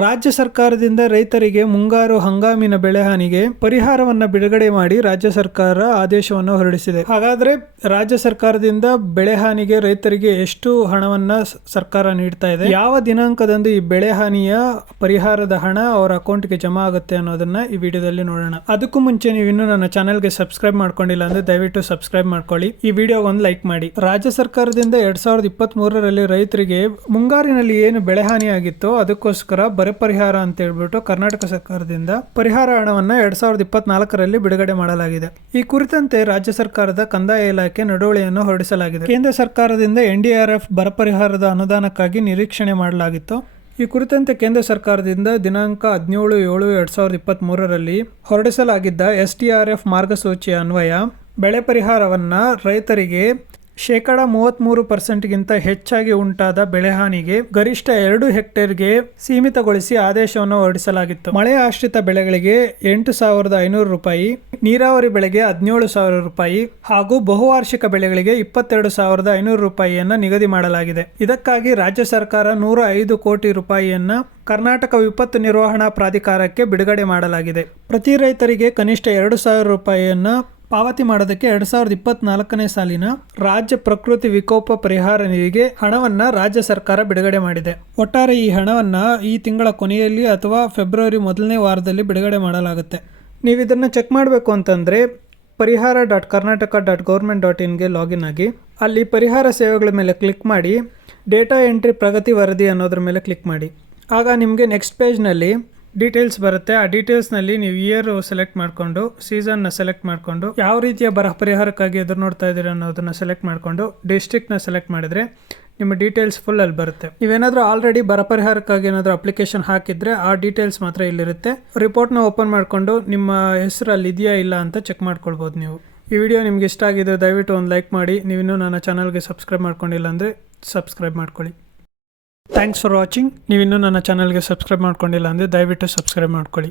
ರಾಜ್ಯ ಸರ್ಕಾರದಿಂದ ರೈತರಿಗೆ ಮುಂಗಾರು ಹಂಗಾಮಿನ ಬೆಳೆಹಾನಿಗೆ ಪರಿಹಾರವನ್ನು ಬಿಡುಗಡೆ ಮಾಡಿ ರಾಜ್ಯ ಸರ್ಕಾರ ಆದೇಶವನ್ನು ಹೊರಡಿಸಿದೆ. ಹಾಗಾದರೆ ರಾಜ್ಯ ಸರ್ಕಾರದಿಂದ ಬೆಳೆಹಾನಿಗೆ ರೈತರಿಗೆ ಎಷ್ಟು ಹಣವನ್ನು ಸರ್ಕಾರ ನೀಡ್ತಾ ಇದೆ? ಯಾವ ದಿನಾಂಕದಂದು ಈ ಬೆಳೆಹಾನಿಯ ಪರಿಹಾರದ ಹಣ ಅವರ ಅಕೌಂಟ್ಗೆ ಜಮಾ ಆಗುತ್ತೆ ಅನ್ನೋದನ್ನ ಈ ವಿಡಿಯೋದಲ್ಲಿ ನೋಡೋಣ. ಅದಕ್ಕೂ ಮುಂಚೆ ನೀವು ಇನ್ನೂ ನನ್ನ ಚಾನಲ್ಗೆ ಸಬ್ಸ್ಕ್ರೈಬ್ ಮಾಡ್ಕೊಂಡಿಲ್ಲ ಅಂದ್ರೆ ದಯವಿಟ್ಟು ಸಬ್ಸ್ಕ್ರೈಬ್ ಮಾಡ್ಕೊಳ್ಳಿ. ಈ ವಿಡಿಯೋ ಒಂದು ಲೈಕ್ ಮಾಡಿ. ರಾಜ್ಯ ಸರ್ಕಾರದಿಂದ ಎರಡ್ ಸಾವಿರದ ಇಪ್ಪತ್ತ್ ರೈತರಿಗೆ ಮುಂಗಾರಿನಲ್ಲಿ ಏನು ಬೆಳೆಹಾನಿ ಹಾನಿಯಾಗಿತ್ತೋ ಅದಕ್ಕೋಸ್ಕರ ಬರ ಪರಿಹಾರ ಅಂತ ಹೇಳ್ಬಿಟ್ಟು ಕರ್ನಾಟಕ ಸರ್ಕಾರದಿಂದ ಪರಿಹಾರ ಹಣವನ್ನ ಎರಡ್ ಸಾವಿರದ ಇಪ್ಪತ್ನಾಲ್ಕರಲ್ಲಿ ಬಿಡುಗಡೆ ಮಾಡಲಾಗಿದೆ. ಈ ಕುರಿತಂತೆ ರಾಜ್ಯ ಸರ್ಕಾರದ ಕಂದಾಯ ಇಲಾಖೆ ನಡವಳಿಯನ್ನು ಹೊರಡಿಸಲಾಗಿದೆ. ಕೇಂದ್ರ ಸರ್ಕಾರದಿಂದ ಎನ್ಡಿಆರ್ಎಫ್ ಬರ ಪರಿಹಾರದ ಅನುದಾನಕ್ಕಾಗಿ ನಿರೀಕ್ಷಣೆ ಮಾಡಲಾಗಿತ್ತು. ಈ ಕುರಿತಂತೆ ಕೇಂದ್ರ ಸರ್ಕಾರದಿಂದ ದಿನಾಂಕ ಹದಿನೇಳು ಏಳು ಎರಡ್ ಸಾವಿರದ ಇಪ್ಪತ್ತ್ಮೂರರಲ್ಲಿ ಹೊರಡಿಸಲಾಗಿದ್ದ ಎಸ್ ಟಿ ಆರ್ ಎಫ್ ಮಾರ್ಗಸೂಚಿ ಅನ್ವಯ, ಬೆಳೆ ಪರಿಹಾರವನ್ನು ರೈತರಿಗೆ ಶೇಕಡ ಮೂವತ್ತ್ಮೂರು ಪರ್ಸೆಂಟ್ಗಿಂತ ಹೆಚ್ಚಾಗಿ ಉಂಟಾದ ಬೆಳೆಹಾನಿಗೆ ಗರಿಷ್ಠ ಎರಡು ಹೆಕ್ಟೇರ್ಗೆ ಸೀಮಿತಗೊಳಿಸಿ ಆದೇಶವನ್ನು ಹೊರಡಿಸಲಾಗಿತ್ತು. ಮಳೆ ಆಶ್ರಿತ ಬೆಳೆಗಳಿಗೆ ಎಂಟು ಸಾವಿರದ ಐನೂರು ರೂಪಾಯಿ, ನೀರಾವರಿ ಬೆಳೆಗೆ ಹದಿನೇಳು ಸಾವಿರ ರೂಪಾಯಿ ಹಾಗೂ ಬಹುವಾರ್ಷಿಕ ಬೆಳೆಗಳಿಗೆ ಇಪ್ಪತ್ತೆರಡು ಸಾವಿರದ ಐನೂರು ರೂಪಾಯಿಯನ್ನು ನಿಗದಿ ಮಾಡಲಾಗಿದೆ. ಇದಕ್ಕಾಗಿ ರಾಜ್ಯ ಸರ್ಕಾರ ನೂರ ಐದು ಕೋಟಿ ರೂಪಾಯಿಯನ್ನು ಕರ್ನಾಟಕ ವಿಪತ್ತು ನಿರ್ವಹಣಾ ಪ್ರಾಧಿಕಾರಕ್ಕೆ ಬಿಡುಗಡೆ ಮಾಡಲಾಗಿದೆ. ಪ್ರತಿ ರೈತರಿಗೆ ಕನಿಷ್ಠ ಎರಡು ಸಾವಿರ ರೂಪಾಯಿಯನ್ನ ಪಾವತಿ ಮಾಡೋದಕ್ಕೆ ಎರಡ್ ಸಾವಿರದ ಇಪ್ಪತ್ನಾಲ್ಕನೇ ಸಾಲಿನ ರಾಜ್ಯ ಪ್ರಕೃತಿ ವಿಕೋಪ ಪರಿಹಾರ ನಿಧಿಗೆ ಹಣವನ್ನು ರಾಜ್ಯ ಸರ್ಕಾರ ಬಿಡುಗಡೆ ಮಾಡಿದೆ. ಒಟ್ಟಾರೆ ಈ ಹಣವನ್ನು ಈ ತಿಂಗಳ ಕೊನೆಯಲ್ಲಿ ಅಥವಾ ಫೆಬ್ರವರಿ ಮೊದಲನೇ ವಾರದಲ್ಲಿ ಬಿಡುಗಡೆ ಮಾಡಲಾಗುತ್ತೆ. ನೀವು ಇದನ್ನು ಚೆಕ್ ಮಾಡಬೇಕು ಅಂತಂದರೆ Parihara dot Karnataka dot government dot ಇನ್ಗೆ login ಆಗಿ ಅಲ್ಲಿ ಪರಿಹಾರ ಸೇವೆಗಳ ಮೇಲೆ ಕ್ಲಿಕ್ ಮಾಡಿ ಡೇಟಾ ಎಂಟ್ರಿ ಪ್ರಗತಿ ವರದಿ ಅನ್ನೋದ್ರ ಮೇಲೆ ಕ್ಲಿಕ್ ಮಾಡಿ. ಆಗ ನಿಮಗೆ ನೆಕ್ಸ್ಟ್ ಪೇಜ್ನಲ್ಲಿ ಡೀಟೇಲ್ಸ್ ಬರುತ್ತೆ. ಆ ಡೀಟೇಲ್ಸ್ನಲ್ಲಿ ನೀವು ಇಯರ್ ಸೆಲೆಕ್ಟ್ ಮಾಡಿಕೊಂಡು ಸೀಸನ್ನ ಸೆಲೆಕ್ಟ್ ಮಾಡಿಕೊಂಡು, ಯಾವ ರೀತಿಯ ಬರ ಪರಿಹಾರಕ್ಕಾಗಿ ಎದುರು ನೋಡ್ತಾ ಇದ್ದೀರ ಅನ್ನೋದನ್ನ ಸೆಲೆಕ್ಟ್ ಮಾಡಿಕೊಂಡು ಡಿಸ್ಟ್ರಿಕ್ಟ್ನ ಸೆಲೆಕ್ಟ್ ಮಾಡಿದರೆ ನಿಮ್ಮ ಡೀಟೇಲ್ಸ್ ಫುಲ್ ಅಲ್ಲಿ ಬರುತ್ತೆ. ನೀವೇನಾದರೂ ಆಲ್ರೆಡಿ ಬರ ಪರಿಹಾರಕ್ಕಾಗಿ ಏನಾದರೂ ಅಪ್ಲಿಕೇಶನ್ ಹಾಕಿದ್ರೆ ಆ ಡೀಟೇಲ್ಸ್ ಮಾತ್ರ ಇಲ್ಲಿರುತ್ತೆ. ರಿಪೋರ್ಟ್ನ ಓಪನ್ ಮಾಡಿಕೊಂಡು ನಿಮ್ಮ ಹೆಸರು ಅಲ್ಲಿ ಇದೆಯಾ ಇಲ್ಲ ಅಂತ ಚೆಕ್ ಮಾಡ್ಕೊಳ್ಬೋದು ನೀವು. ಈ ವಿಡಿಯೋ ನಿಮ್ಗೆ ಇಷ್ಟ ಆಗಿದ್ರೆ ದಯವಿಟ್ಟು ಒಂದು ಲೈಕ್ ಮಾಡಿ. ನೀವಿನ್ನೂ ನನ್ನ ಚಾನಲ್ಗೆ ಸಬ್ಸ್ಕ್ರೈಬ್ ಮಾಡ್ಕೊಂಡಿಲ್ಲ ಅಂದರೆ ಸಬ್ಸ್ಕ್ರೈಬ್ ಮಾಡ್ಕೊಳ್ಳಿ. ಥ್ಯಾಂಕ್ಸ್ ಫಾರ್ ವಾಚಿಂಗ್ ನೀವಿನ್ನೂ ನನ್ನ ಚಾನಲ್ಗೆ ಸಬ್ಸ್ಕ್ರೈಬ್ ಮಾಡ್ಕೊಂಡಿಲ್ಲ ಅಂದರೆ ದಯವಿಟ್ಟು ಸಬ್ಸ್ಕ್ರೈಬ್ ಮಾಡ್ಕೊಳ್ಳಿ.